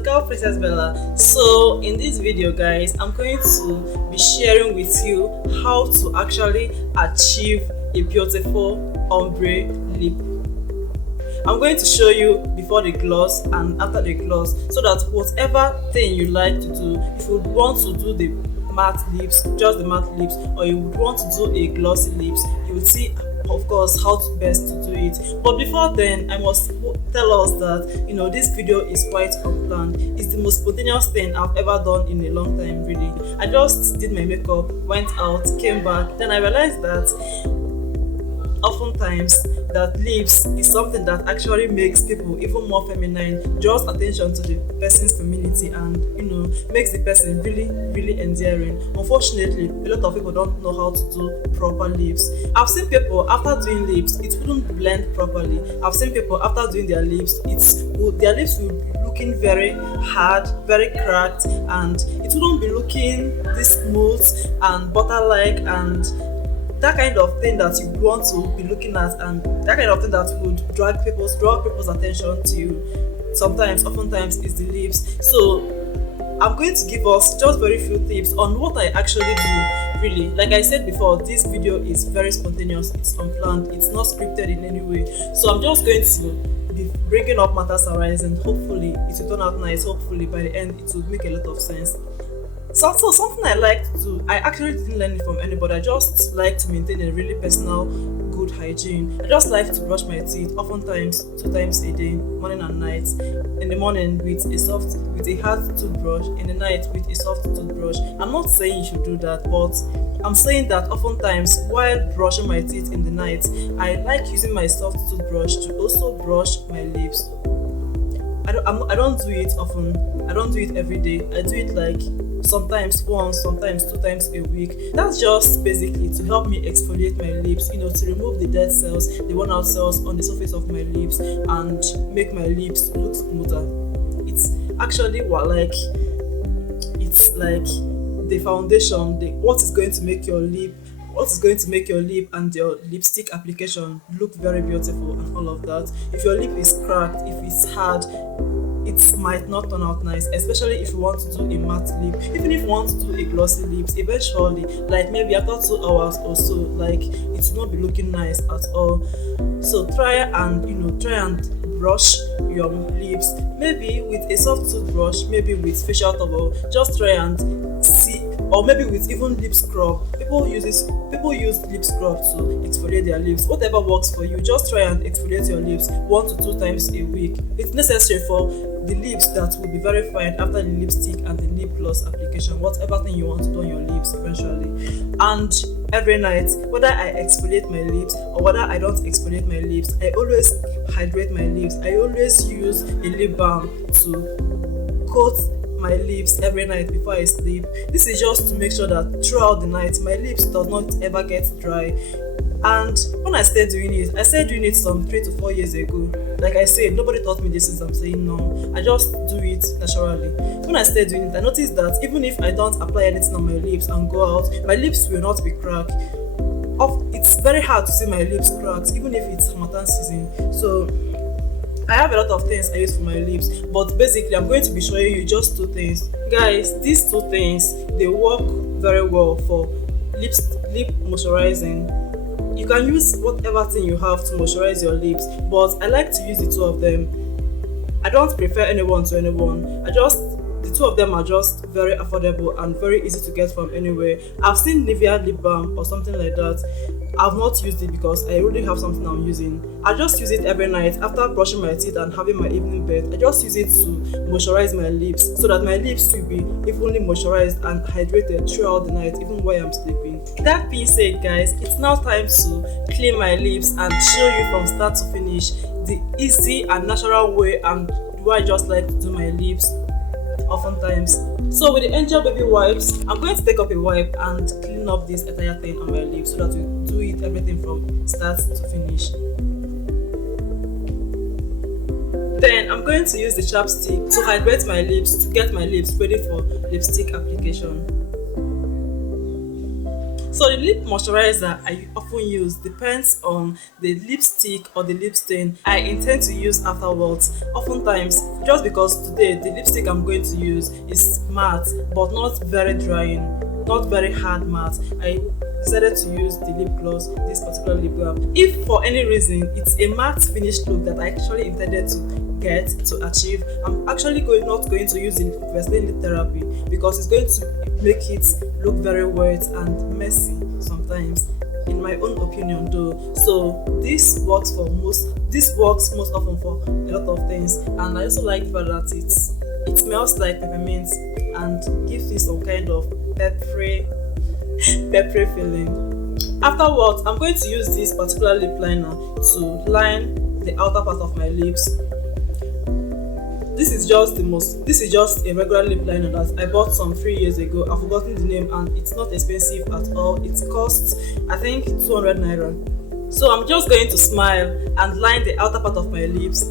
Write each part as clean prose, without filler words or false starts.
your girl Princess Bella. So in this video guys, I'm going to be sharing with you how to actually achieve a beautiful ombre lip. I'm going to show you before the gloss and after the gloss, so that whatever thing you like to do, if you want to do the matte lips, just the matte lips, or you want to do a glossy lips, you will see of course how to best to do it. But before then, I must tell us that this video is quite unplanned. It's the most spontaneous thing I've ever done in a long time, really. I just did my makeup, went out, came back, then I realized that oftentimes that lips is something that actually makes people even more feminine, draws attention to the person's femininity, and makes the person really endearing. Unfortunately, a lot of people don't know how to do proper lips. I've seen people after doing lips, it wouldn't blend properly. I've seen people after doing their lips, their lips will be looking very hard, very cracked, and it wouldn't be looking this smooth and butter-like and that kind of thing that you want to be looking at, and that kind of thing that would draw people's attention to you. Oftentimes is the lips. So I'm going to give us just very few tips on what I actually do. Really, like I said before, this video is very spontaneous, it's unplanned, it's not scripted in any way. So I'm just going to be bringing up matters arising. Hopefully it will turn out nice. Hopefully by the end it will make a lot of sense. So something I like to do, I actually didn't learn it from anybody. I just like to maintain a really personal, good hygiene. I just like to brush my teeth, oftentimes 2 times a day, morning and night. In the morning with a hard toothbrush, in the night with a soft toothbrush. I'm not saying you should do that, but I'm saying that oftentimes while brushing my teeth in the night, I like using my soft toothbrush to also brush my lips. I don't do it often. I don't do it every day. I do it like sometimes once, sometimes 2 times a week. That's just basically to help me exfoliate my lips, to remove the dead cells, the worn out cells on the surface of my lips, and make my lips look smoother. It's actually it's like the foundation, what is going to make your lip and your lipstick application look very beautiful and all of that. If your lip is cracked, if it's hard, it might not turn out nice, especially if you want to do a matte lip. Even if you want to do a glossy lips, eventually, like maybe after 2 hours or so, like it will not be looking nice at all. So try and brush your lips, maybe with a soft toothbrush, maybe with facial towel. Just try and see, or maybe with even lip scrub. People use lip scrub to exfoliate their lips. Whatever works for you, just try and exfoliate your lips 1 to 2 times a week. It's necessary for the lips that will be very fine after the lipstick and the lip gloss application, whatever thing you want to do on your lips eventually. And every night, whether I exfoliate my lips or whether I don't exfoliate my lips, I always hydrate my lips. I always use a lip balm to coat my lips every night before I sleep. This is just to make sure that throughout the night my lips does not ever get dry. And when I started doing it some 3 to 4 years ago. Like I said, nobody taught me this since I'm saying no. I just do it naturally. When I started doing it, I noticed that even if I don't apply anything on my lips and go out, my lips will not be cracked. It's very hard to see my lips cracked, even if it's Ramadan season. So I have a lot of things I use for my lips, but basically I'm going to be showing you just 2 things. Guys, these 2 things, they work very well for lip moisturizing. You can use whatever thing you have to moisturize your lips, but I like to use the 2 of them. I don't prefer anyone to anyone. The 2 of them are just very affordable and very easy to get from anywhere. I've seen Nivea lip balm or something like that. I've not used it because I already have something I'm using. I just use it every night after brushing my teeth and having my evening bath. I just use it to moisturize my lips so that my lips will be evenly moisturized and hydrated throughout the night, even while I'm sleeping. That being said, guys, it's now time to clean my lips and show you from start to finish the easy and natural way and the way I just like to do my lips oftentimes. So with the Angel Baby wipes, I'm going to take up a wipe and clean up this entire thing on my lips so that we do it everything from start to finish. Then I'm going to use the chapstick to hydrate my lips, to get my lips ready for lipstick application. So the lip moisturizer I often use depends on the lipstick or the lip stain I intend to use afterwards. Oftentimes, just because today the lipstick I'm going to use is matte but not very drying, not very hard matte, I decided to use the lip gloss, this particular lip balm. If for any reason it's a matte finished look that I actually intended to achieve, I'm actually not going to use the Vaseline lip therapy because it's going to make it look very wet and messy sometimes, in my own opinion though. So this works most often for a lot of things, and I also like the fact that it smells like peppermint and gives me some kind of peppery feeling. Afterwards, I'm going to use this particular lip liner to line the outer part of my lips. This is just a regular lip liner that I bought some 3 years ago. I've forgotten the name and it's not expensive at all. It costs, I think, 200 naira. So I'm just going to smile and line the outer part of my lips.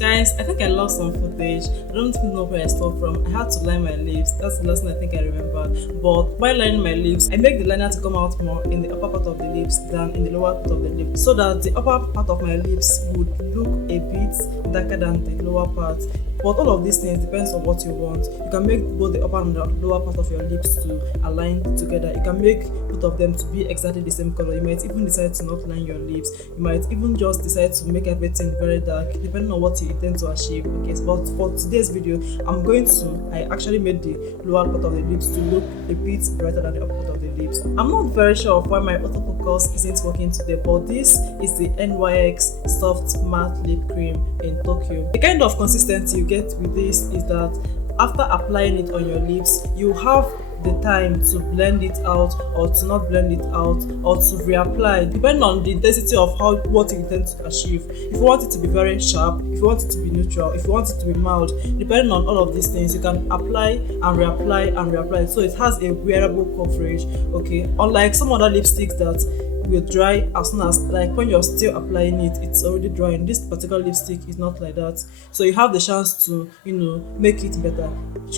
Guys, I think I lost some footage. I don't even know where I stopped from. I had to line my lips. That's the last thing I think I remembered. But while lining my lips, I make the liner to come out more in the upper part of the lips than in the lower part of the lips, so that the upper part of my lips would look a bit darker than the lower part. But all of these things depends on what you want. You can make both the upper and the lower part of your lips to align together. You can make both of them to be exactly the same color. You might even decide to not line your lips. You might even just decide to make everything very dark, depending on what you intend to achieve. Okay, but for today's video, I actually made the lower part of the lips to look a bit brighter than the upper part of the lips. I'm not very sure of why my autofocus isn't working today, but this is the NYX Soft Matte Lip Cream in Tokyo. The kind of consistency you get with this is that after applying it on your lips, you have the time to blend it out or to not blend it out or to reapply depending on the intensity of what you intend to achieve. If you want it to be very sharp, if you want it to be neutral, if you want it to be mild, depending on all of these things, you can apply and reapply, so it has a wearable coverage. Okay, unlike some other lipsticks that will dry as soon as, like, when you're still applying it, it's already drying. This particular lipstick is not like that, so you have the chance to make it better,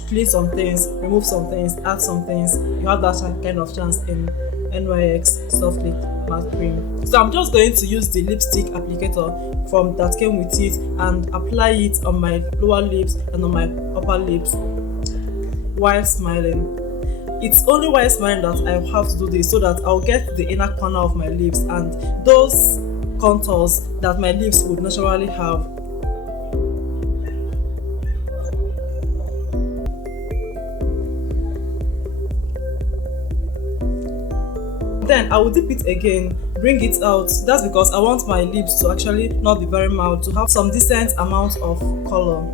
clean some things, remove some things, add some things. You have that kind of chance in NYX Soft Lip Matte Cream. So I'm just going to use the lipstick applicator from that came with it and apply it on my lower lips and on my upper lips while smiling. It's only while smiling that I have to do this, so that I'll get the inner corner of my lips and those contours that my lips would naturally have. Then I will dip it again, bring it out. That's because I want my lips to actually not be very mild, to have some decent amount of color.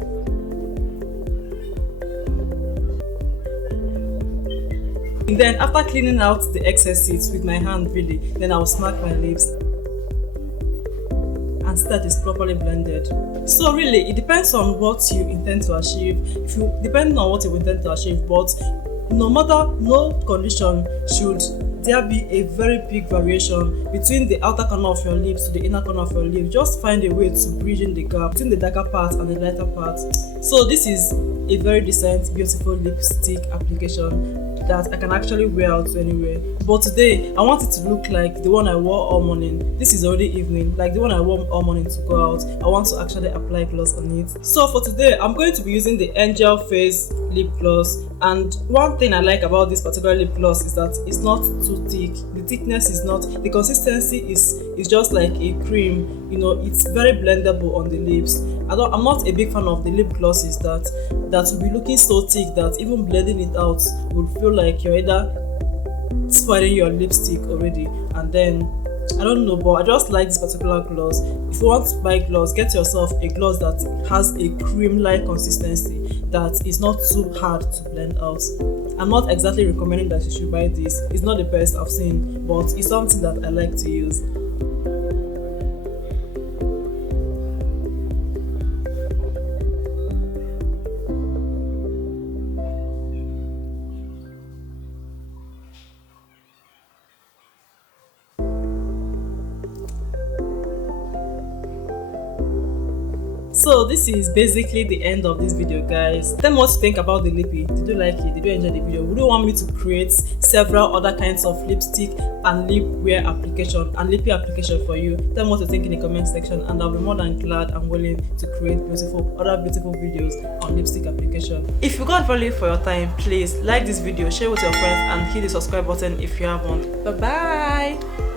And then after cleaning out the excesses with my hand, really, then I'll smack my lips and see that it's properly blended. So really, it depends on what you intend to achieve. Depending on what you intend to achieve, but no condition should there be a very big variation between the outer corner of your lips to the inner corner of your lips. Just find a way to bridge in the gap between the darker part and the lighter part. So this is a very decent, beautiful lipstick application that I can actually wear out anywhere. But today, I want it to look like the one I wore all morning. This is already evening, like the one I wore all morning to go out. I want to actually apply gloss on it. So for today, I'm going to be using the Angel Face lip gloss. And one thing I like about this particular lip gloss is that it's not too thick. The thickness is not, the consistency is just like a cream. It's very blendable on the lips. I'm not a big fan of the lip glosses that will be looking so thick that even blending it out would feel like you're either spoiling your lipstick already. And then I don't know, but I just like this particular gloss. If you want to buy gloss, get yourself a gloss that has a cream-like consistency, that is not too hard to blend out. I'm not exactly recommending that you should buy this. It's not the best I've seen, but it's something that I like to use. So this is basically the end of this video, guys. Tell me what you think about the Lippie. Did you like it? Did you enjoy the video? Would you want me to create several other kinds of lipstick and lip wear application and Lippie application for you? Tell me what you think in the comment section, and I'll be more than glad and willing to create other beautiful videos on lipstick application. If you got value for your time, please like this video, share with your friends, and hit the subscribe button if you haven't. Bye bye.